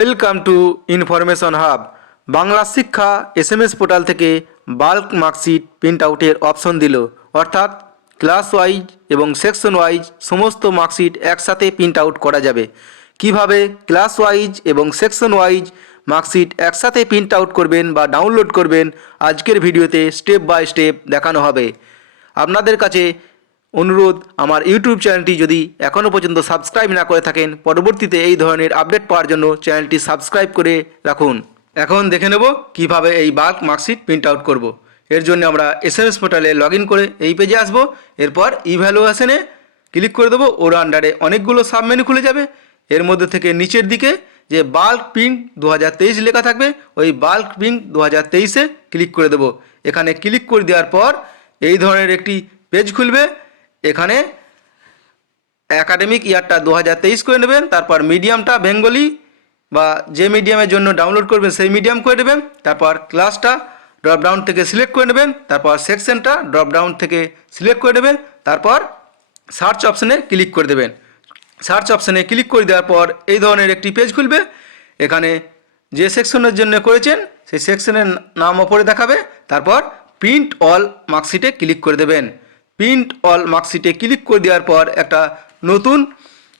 Welcome to information hub. Bangla শিক্ষা SMS portal থেকে bulk marksheet print আউটের অপশন দিল, অর্থাৎ ক্লাস ওয়াইজ এবং সেকশন ওয়াইজ সমস্ত মার্কশিট একসাথে প্রিন্ট আউট করা যাবে। কিভাবে ক্লাস ওয়াইজ এবং সেকশন ওয়াইজ মার্কশিট একসাথে প্রিন্ট আউট করবেন বা ডাউনলোড করবেন আজকের ভিডিওতে স্টেপ বাই স্টেপ দেখানো হবে। আপনাদের কাছে অনুরোধ, আমার ইউটিউব চ্যানেলটি যদি এখনও পর্যন্ত সাবস্ক্রাইব না করে থাকেন, পরবর্তীতে এই ধরনের আপডেট পাওয়ার জন্য চ্যানেলটি সাবস্ক্রাইব করে রাখুন। এখন দেখে নেব কিভাবে এই বাল্ক মার্কশিট প্রিন্ট আউট করব। এর জন্য আমরা এসএমএস পোর্টালে লগ ইন করে এই পেজে আসব। এরপর ইভ্যালুয়েশনে ক্লিক করে দেবো। ওর আন্ডারে অনেকগুলো সাব মেনু খুলে যাবে। এর মধ্যে থেকে নিচের দিকে যে বাল্ক প্রিন্ট 2023 লেখা থাকবে, ওই বাল্ক প্রিন্ট 2023-এ ক্লিক করে দেবো। এখানে ক্লিক করে দেওয়ার পর এই ধরনের একটি পেজ খুলবে। এখানে একাডেমিক ইয়ারটা 2023 করে নেবেন, তারপর মিডিয়ামটা বেঙ্গলি বা যে মিডিয়ামের জন্য ডাউনলোড করবেন সেই মিডিয়াম করে নেবেন, তারপর ক্লাসটা ড্রপডাউন থেকে সিলেক্ট করে নেবেন, তারপর সেকশনটা ড্রপডাউন থেকে সিলেক্ট করে নেবেন, তারপর সার্চ অপশানে ক্লিক করে দেবেন। সার্চ অপশানে ক্লিক করে দেওয়ার পর এই ধরনের একটি পেজ খুলবে। এখানে যে সেকশনের জন্য করেছেন সেই সেকশনের নাম ওপরে দেখাবে, তারপর প্রিন্ট অল মার্কশিটে ক্লিক করে দেবেন। প্রিন্ট অল মার্কশিটে ক্লিক করে দেওয়ার পর একটা নতুন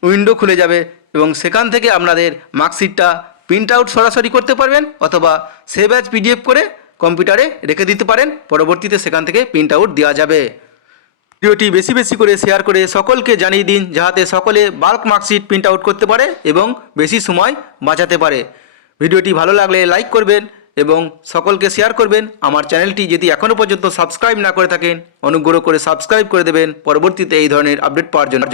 উইন্ডো খুলে যাবে এবং সেখান থেকে আপনাদের মার্কশিটটা প্রিন্ট আউট সরাসরি করতে পারবেন, অথবা সেভ অ্যাজ পিডিএফ করে কম্পিউটারে রেখে দিতে পারেন। পরবর্তীতে সেখান থেকে প্রিন্ট আউট দেওয়া যাবে। ভিডিওটি বেশি বেশি করে শেয়ার করে সকলকে জানিয়ে দিন, যাতে সকলে বাল্ক মার্কশিট প্রিন্ট আউট করতে পারে এবং বেশি সময় বাঁচাতে পারে। ভিডিওটি ভালো লাগলে লাইক করবেন এবং সকলকে শেয়ার করবেন। আমার চ্যানেলটি যদি এখনও পর্যন্ত সাবস্ক্রাইব না করে থাকেন, অনুগ্রহ করে সাবস্ক্রাইব করে দেবেন পরবর্তীতে এই ধরনের আপডেট পাওয়ার জন্য।